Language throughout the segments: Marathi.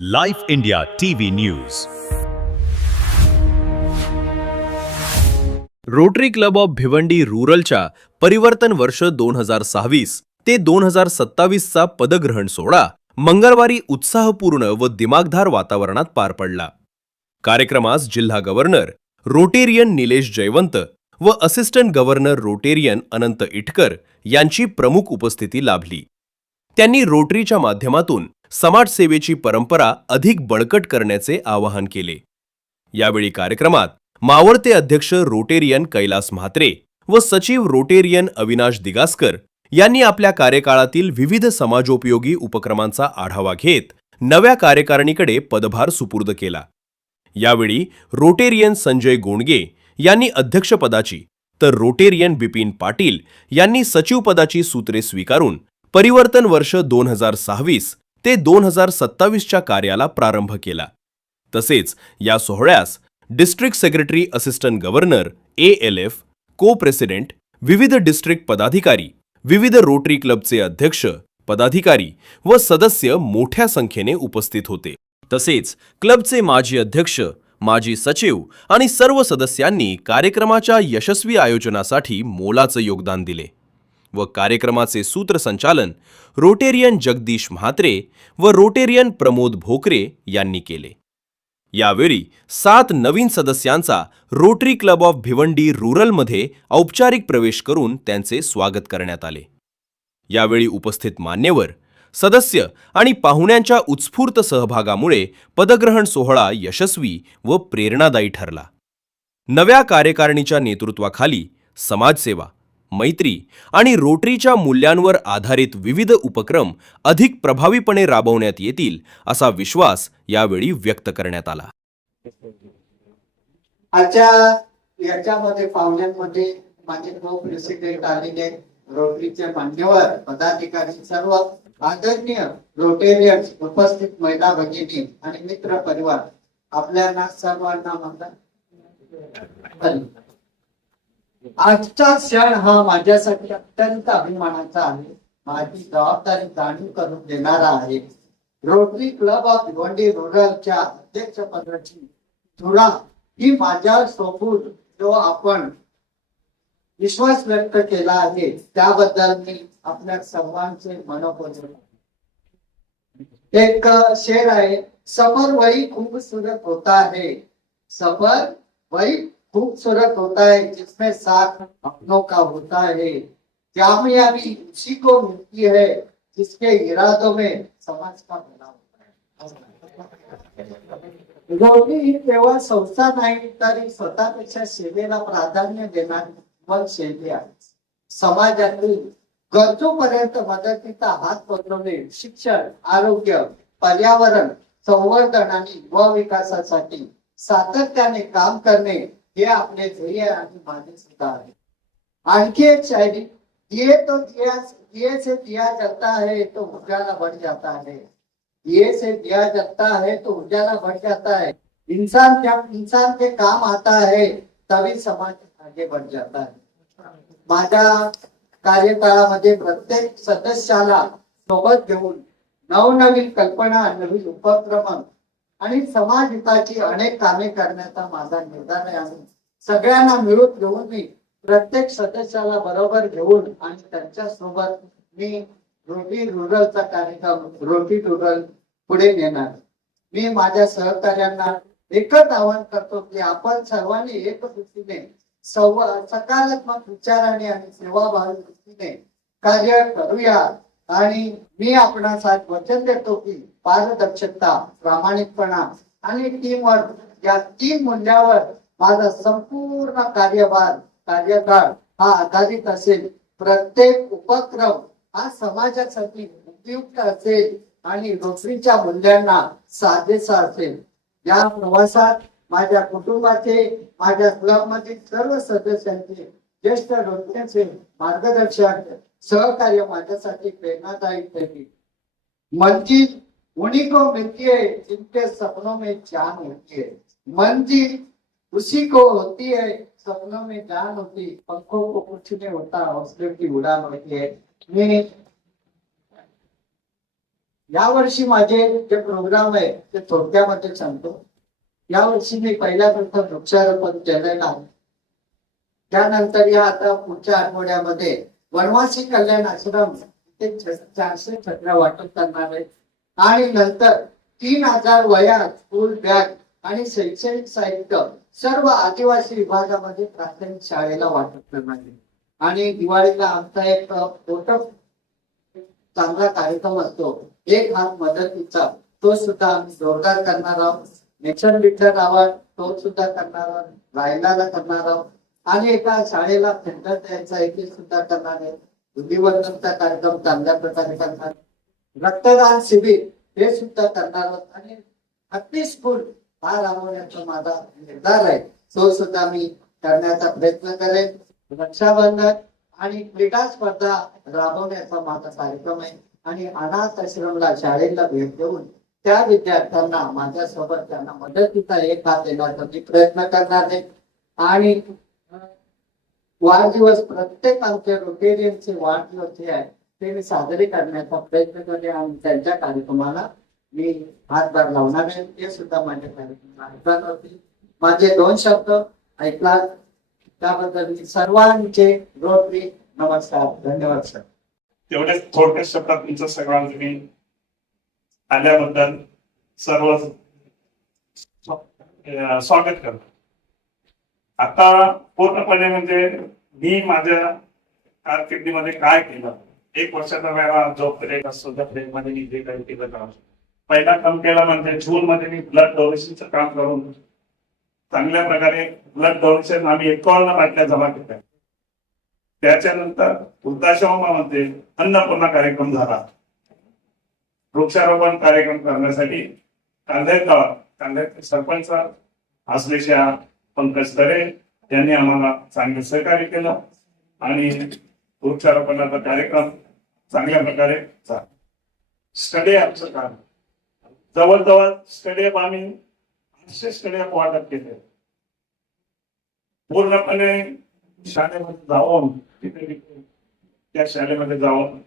Life India TV news. Rotary club of Bhiwandi रूरलच्या परिवर्तन वर्ष 2026 ते 2027 चा पदग्रहण सोहळा मंगळवारी उत्साहपूर्ण व दिमागदार वातावरणात पार पडला. कार्यक्रमास जिल्हा गव्हर्नर रोटेरियन निलेश जयवंत व असिस्टंट गव्हर्नर रोटेरियन अनंत इटकर यांची प्रमुख उपस्थिती लाभली. त्यांनी रोटरीच्या माध्यमातून समाजसेवेची परंपरा अधिक बळकट करण्याचे आवाहन केले. यावेळी कार्यक्रमात मावळते अध्यक्ष रोटेरियन कैलास म्हात्रे व सचिव रोटेरियन अविनाश दिगास्कर यांनी आपल्या कार्यकाळातील विविध समाजोपयोगी उपक्रमांचा आढावा घेत नव्या कार्यकारिणीकडे पदभार सुपूर्द केला. यावेळी रोटेरियन संजय गोंडगे यांनी अध्यक्षपदाची तर रोटेरियन बिपिन पाटील यांनी सचिवपदाची सूत्रे स्वीकारून परिवर्तन वर्ष 2026 ते 2027 च्या कार्याला प्रारंभ केला. तसेच या सोहळ्यास district secretary assistant governor ALF, को प्रेसिडेंट, विविध डिस्ट्रिक्ट पदाधिकारी, विविध रोटरी क्लबचे अध्यक्ष, पदाधिकारी व सदस्य मोठ्या संख्येने उपस्थित होते. तसेच क्लबचे माजी अध्यक्ष, माजी सचिव आणि सर्व सदस्यांनी कार्यक्रमाच्या यशस्वी आयोजनासाठी मोलाचं योगदान दिले व कार्यक्रमाचे सूत्रसंचालन रोटेरियन जगदीश म्हात्रे व रोटेरियन प्रमोद भोकरे यांनी केले. यावेळी 7 नवीन सदस्यांचा रोटरी क्लब ऑफ भिवंडी रूरलमध्ये औपचारिक प्रवेश करून त्यांचे स्वागत करण्यात आले. यावेळी उपस्थित मान्यवर, सदस्य आणि पाहुण्यांच्या उत्स्फूर्त सहभागामुळे पदग्रहण सोहळा यशस्वी व प्रेरणादायी ठरला. नव्या कार्यकारिणीच्या नेतृत्वाखाली समाजसेवा, मैत्री आणि रोटरीच्या मूल्यांवर आधारित विविध उपक्रम अधिक प्रभावीपणे राबवण्यात येतील असा विश्वास यावेळी व्यक्त करण्यात आला. आजच्या याच्यामध्ये पाहुण्यांमध्ये माझे को प्रेसिडेंट आलेले, रोटरीचे मान्यवर, पदाधिकारी, सर्व आदरणीय रोटेरियन्स, उपस्थित महिला भगिनी आणि मित्र परिवार, आपल्याला सर्वांना आजचा क्षण हा माझ्यासाठी अत्यंत अभिमानाचा आहे. माझी जबाबदारी जाणीव करून देणारा आहे. रोटरी क्लब ऑफ भिवंडी रूरलच्या अध्यक्षपदाची धुरा ही माझ्या सोबत जो आपण विश्वास व्यक्त केला आहे त्याबद्दल मी आपल्या सर्वांचे मनपूर्वक. एक शेर आहे, सफर वही खूबसूरत होता है, सफर वही खूबसूरत होता है जिसमें साथ अपनों का होता है, कामयाबी उसी को मिलती है जिसके इरादों में समाज का भला होता है. रोटरी ही केवळ संस्था नाही तर स्वतःपेक्षा सेवेला प्राधान्य देणारी शैली आहे. समाजातील गरजूपर्यंत मदतीचा हात पसरवणे, शिक्षण, आरोग्य, पर्यावरण संवर्धन आणि युवा विकासासाठी सातत्याने काम करणे हे आपले ध्येय आणि माझे सुद्धा आहे. आणखी एक शायरी, दिए से दिया जलता है तो उजाला बढ़ जाता है, दिए से दिया जलता है तो उजाला बढ़ जाता है, इंसान जब इंसान के काम आता है तभी समाज आगे बढ़ जाता है. माझ्या कार्यकाळामध्ये प्रत्येक सदस्याला सोबत घेऊन नवनवीन कल्पना, नवीन उपक्रम आणि समाज हिताची अनेक कामे करण्याचा माझा निर्धार आहे. आणि सगळ्यांना मिळून घेऊन मी प्रत्येक सदस्याला बरोबर घेऊन आणि त्यांच्या सोबत मी रोटरी रूरलचा कार्यक्रम, रोटरी रूरल पुढे नेणार. मी माझ्या सहकार्यांना एकच आवाहन करतो की आपण सर्वांनी एक दृष्टीने सकारात्मक विचाराने आणि सेवाभावी दृष्टीने कार्य करूया. आणि मी आपणास आज वचन देतो की पारदर्शकता, प्रामाणिकपणा आणि टीमवर्क या 3 मूल्यावर माझा संपूर्ण कार्यकाळ हा आधारित असेल. प्रत्येक उपक्रम हा समाजासाठी उपयुक्त असेल आणि रोटरीच्या मूल्यांना साजेसा असेल. या प्रवासात माझ्या कुटुंबाचे, माझ्या क्लबमधील सर्व सदस्यांचे, ज्येष्ठ रोटरीचे मार्गदर्शक, सहकार्य माझ्यासाठी प्रेरणादायी ठरली. मंजिल उन्हीं को मिलती है जिनके सपनों में जान होती है, मंजिल उसी को होती है सपनों में जान होती, पंखों को कुछ नहीं होता, हौसले की उड़ान होती है. मी यावर्षी माझे जे प्रोग्राम आहे ते थोडक्यामध्ये सांगतो. यावर्षी मी पहिल्या प्रथम वृक्षारोपण केलेलं आहे. त्यानंतर या आता पुढच्या आठवड्यामध्ये वनवासी कल्याण आश्रम ते 400 छत्र्या वाटप करणार आहे. आणि नंतर 3000 वह्या, स्कूल बॅग आणि शैक्षणिक साहित्य सर्व आदिवासी विभागामध्ये प्राथमिक शाळेला वाटप करणार आहे. आणि दिवाळीला आमचा एक मोठा चांगला कार्यक्रम असतो, एक हात मदतीचा, तो सुद्धा आम्ही जोरदार करणार आहोत. नेचर लिटर आवाज तो सुद्धा करणार आहोत, रायलाला करणार आहोत. आणि एका शाळेला सेंटर द्यायचा आहे ते सुद्धा करणार आहे. धुलीवंदनचा कार्यक्रम चांगल्या प्रकारे करणार, रक्तदान शिबिर हे सुद्धा करणार आहोत. आणि हत्ती स्कूल हा राबवण्याचा माझा निर्धार आहे, तो सुद्धा मी करण्याचा प्रयत्न करेन. रक्षाबंधन आणि क्रीडा स्पर्धा राबवण्याचा माझा कार्यक्रम आहे. आणि अनाथ आश्रमला शाळेला भेट देऊन त्या विद्यार्थ्यांना माझ्यासोबत त्यांना मदतीचा एक हात देण्याचा मी प्रयत्न करणार आहे. आणि वाढदिवस प्रत्येक आमच्या रोटेरियनचे वाढदिवस जे आहे ते मी साजरे करण्याचा प्रयत्न करते आणि त्यांच्या कार्यक्रमाला मी हातभार लावणार आहे. ते सुद्धा माझ्या कार्यक्रमाला ऐकणार होते. माझे 2 शब्द ऐकला त्याबद्दल मी सर्वांचे रोटरी नमस्कार, धन्यवाद सर. तेवढ्या थोडक्या शब्दात तुमचं सगळ्यांचं मी आल्याबद्दल सर्व स्वागत करतो. आता पूर्णपणे म्हणजे मी माझ्या कारकिर्दीमध्ये काय केलं, 1 वर्षाचा वेळा जो ब्रेक असतो त्या ब्रेक मध्ये मी जे काही केलं काम, पहिला काम केला म्हणजे जून मध्ये मी ब्लड डोनेशनचं काम करून चांगल्या प्रकारे ब्लड डोनेशन आम्ही 51 बाटल्या जमा केल्या. त्याच्यानंतर वृद्धाश्रमामध्ये अन्नपूर्णा कार्यक्रम झाला. वृक्षारोपण कार्यक्रम करण्यासाठी कांद्याचे सरपंच असलेल्या पंकज तरे यांनी आम्हाला चांगले सहकार्य केलं आणि वृक्षारोपणाचा कार्यक्रम चांगल्या प्रकारे झाला. स्टडी काम जवळजवळ स्टेडियम आम्ही 800 स्टेडियम वाटप केले. पूर्णपणे शाळेमध्ये जाऊन तिथे त्या शाळेमध्ये जाऊन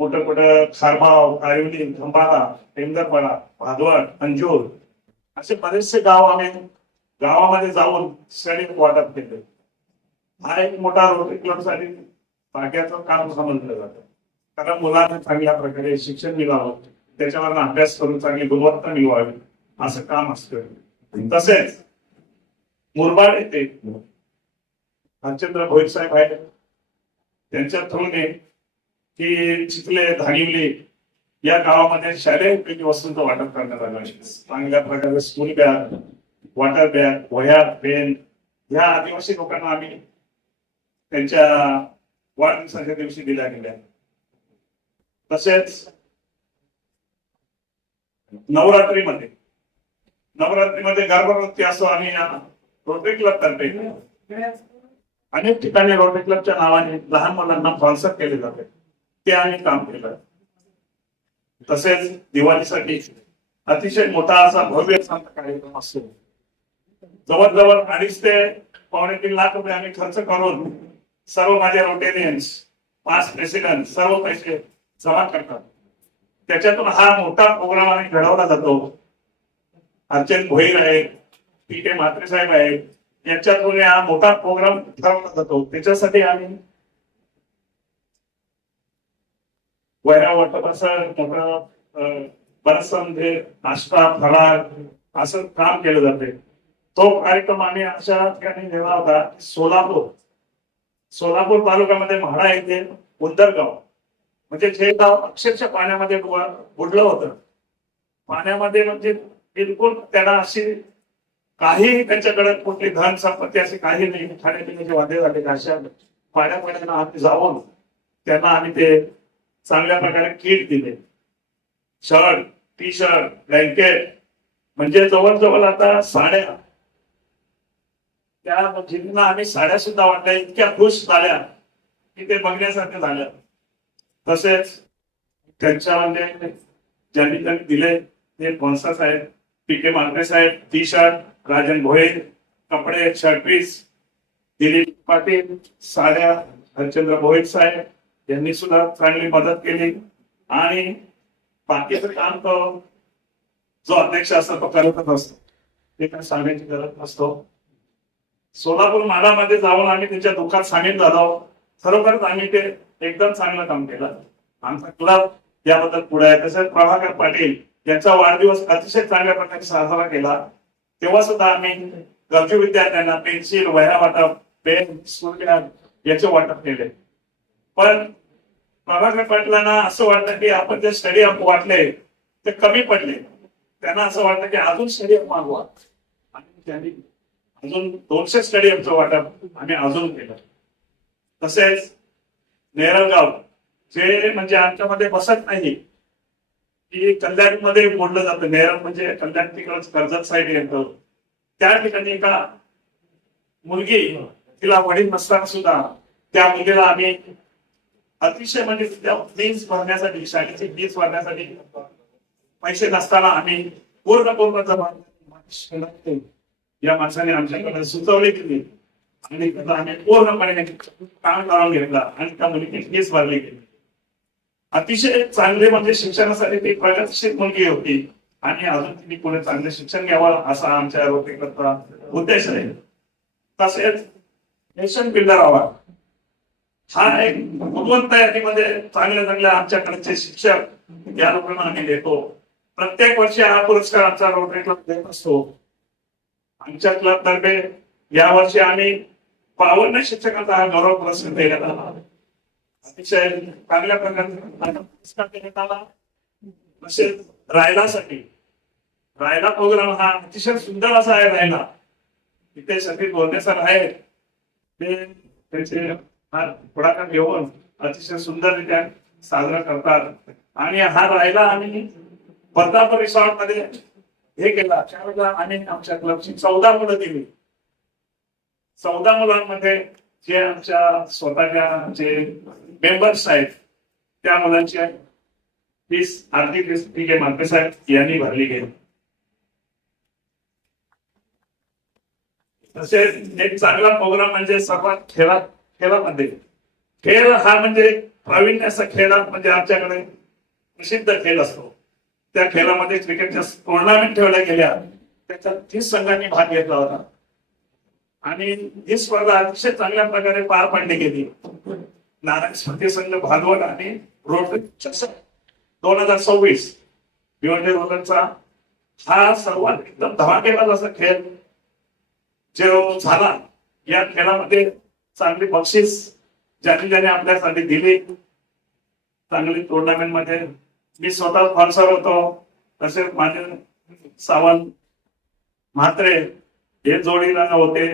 कुठं कुठं खारबाव, कारिवली, खंबाळा, टेंगरपाडा, भादवड, अंजूर असे बरेचसे गाव आम्ही गावामध्ये जाऊन स्टेडियम वाटप केले. हा एक मोठा रोटरी क्लब साठी भाग्याचं काम समजलं जातं. कारण मुलांना चांगल्या प्रकारे शिक्षण मिळावं, त्याच्यावर अभ्यास करून चांगली गुणवत्ता मिळवावी असं काम असतं. तसेच मुरबाड येथे हरचंद्र भोईर साहेब आहेत, त्यांच्या थ्रूने की चिखले, धानिवली या गावामध्ये शालेय उपयोगी वस्तूंचं वाटप करण्यात आलं आहे. चांगल्या प्रकारे स्कूल बॅग, वॉटर बॅग, वह्या, पेन या आदिवासी लोकांना आम्ही त्यांच्या वाढदिवसाच्या दिवशी दिल्या गेल्या. तसेच नवरात्रीमध्ये गर्भवती असो आणि रोटरी क्लब तर्फे अनेक ठिकाणी रोटरी क्लबच्या नावाने लहान मुलांना स्पॉन्सर केले जाते, ते आम्ही काम केलं. तसेच दिवाळीसाठी अतिशय मोठा असा भव्य असा कार्यक्रम असतो. जवळजवळ 2.5 ते 2.25 लाख रुपये आम्ही खर्च करून सर्व माझे रोटेरियन्स, 5 प्रेसिडेंट सर्व पैसे जमा करतात. त्याच्यातून हा मोठा प्रोग्राम आम्ही घडवला जातो. अर्चन भोईर आहेत, पी.के. म्हात्रे साहेब आहेत, यांच्यातून हा मोठा प्रोग्राम ठरवला जातो. त्याच्यासाठी आम्ही वैरा वाटप असं मोठं बरंचसं म्हणजे नाश्ता, फराळ असं काम केलं जाते. तो कार्यक्रम आम्ही अशा ठिकाणी नेला होता. सोलापूर तालुक्यामध्ये म्हाडा येथे उंदरगाव म्हणजे जे गाव अक्षरशः पाण्यामध्ये बुडलं होतं. पाण्यामध्ये म्हणजे बिलकुल त्यांना अशी काही त्यांच्याकडे कुठली धन संपत्ती अशी काही नाही, खाण्यापिण्याचे वादे झाले. अशा पाण्यापाण्यानं आम्ही जाऊन त्यांना आम्ही ते चांगल्या प्रकारे किट दिले, शर्ट, टी शर्ट, ब्लँकेट, म्हणजे जवळजवळ आता साड्या, त्या जिल्ह्यांना आम्ही साड्या सुद्धा वाटल्या. इतक्या खुश झाल्या की ते बघण्यासारख्या झाल्या. तसेच त्यांच्या म्हणजे ज्यांनी त्यांनी दिले ते स्पॉन्सर्स आहेत, पी.के. म्हात्रे साहेब, टी शर्ट, राजन भोईर, कपडे, शर्ट पीस, दिलीप पाटील, साड्या, हरचंद्र भोईर साहेब यांनी सुद्धा चांगली मदत केली. आणि बाकीचं काम तो जो अध्यक्ष असतो तो करतच असतो, ते काय सांगण्याची गरज नसतो. सोलापूर माडामध्ये जाऊन आम्ही त्यांच्या दुःखात सामील झालो. खरोखरच आम्ही ते एकदम चांगलं काम केलं. आमचा क्लब याबद्दल पुढे आहे. तसेच प्रभाकर पाटील यांचा वाढदिवस अतिशय चांगल्या प्रकारे साजरा केला. तेव्हा सुद्धा आम्ही गरजू विद्यार्थ्यांना पेन्सिल, वह्या वाटप, पेन, स्कूल याचे वाटप केले. पण प्रभाकर पाटलांना असं वाटतं की आपण जे स्टेडियम वाटले ते कमी पडले. त्यांना असं वाटतं की अजून स्टेडियम मागवा, आणि त्यांनी अजून 200 स्टेडियमचं वाटप आम्ही अजून केलं. तसेच नेरळगाव जे म्हणजे आमच्यामध्ये बसत नाही, की कल्याण मध्ये बोललं जातं. नेरळ म्हणजे कल्याण तिकडच कर्जत साईड येतं. त्या ठिकाणी एका मुलगी, तिला वडील नसताना सुद्धा त्या मुलीला आम्ही अतिशय म्हणजे फीस भरण्यासाठी, शाळेची फीस भरण्यासाठी पैसे नसताना आम्ही पूर्ण जमा या माणसाने आमच्याकडे सुचवले गेली आणि आम्ही पूर्णपणे काम करून घेतला आणि त्या मुलीची फीस भरली गेली. अतिशय चांगले म्हणजे शिक्षणासाठी ती प्रगतशील मुलगी होती आणि अजून तिने पुढे चांगले शिक्षण घ्यावं असा आमच्या रोटेकरता उद्देश आहे. तसेच नेशन बिल्डर अवॉर्ड हा एक भगवंत यादीमध्ये चांगल्या आमच्याकडचे शिक्षक या लोकांना आम्ही देतो. प्रत्येक वर्षी हा पुरस्कार आमचा रोटरी क्लब देत असतो. आमच्या क्लब तर्फे यावर्षी आम्ही 52 शिक्षकांचा हा गौरव पुरस्कार देण्यात आला. अतिशय चांगल्या प्रकारचा पुरस्कार देण्यात आला. तसेच रायला प्रोग्राम हा अतिशय सुंदर असा आहे. रायला तिथे सगळे बोलण्यासर आहे, ते त्याचे पुढाकार घेऊन अतिशय सुंदररित्या साजरा करतात. आणि हा रायला आम्ही प्रताप रिसॉर्ट मध्ये हे केला. त्यावेळेला आम्ही आमच्या क्लबची 14 मुलं दिली. 14 मुलांमध्ये जे आमच्या स्वतःच्या जे मेंबर्स आहेत त्या मुलांची फीस आर्थिक फी मालके साहेब यांनी भरली गेली. तसेच एक चांगला प्रोग्राम म्हणजे सर्वात खेळामध्ये खेळ हा म्हणजे प्रावीण्य असा खेळात म्हणजे आमच्याकडे प्रसिद्ध खेळ असतो. त्या खेळामध्ये क्रिकेटच्या टुर्नामेंट ठेवल्या गेल्या. त्याच्यात 30 संघांनी भाग घेतला होता आणि ही स्पर्धा अतिशय चांगल्या प्रकारे पार पाडली गेली. नारायण स्मृती संघ भागवत आणि रोटरी चषक 2026 भिवंडी रोलरचा हा सर्वात एकदम धमाकेबाज असा खेळ जो झाला. या खेळामध्ये चांगली बक्षीस ज्याने आपल्यासाठी दिली. चांगली टुर्नामेंट मध्ये मी स्वतः स्पॉन्सर होतो. तसेच माझे सावंत म्हात्रे हे जोडीला होते.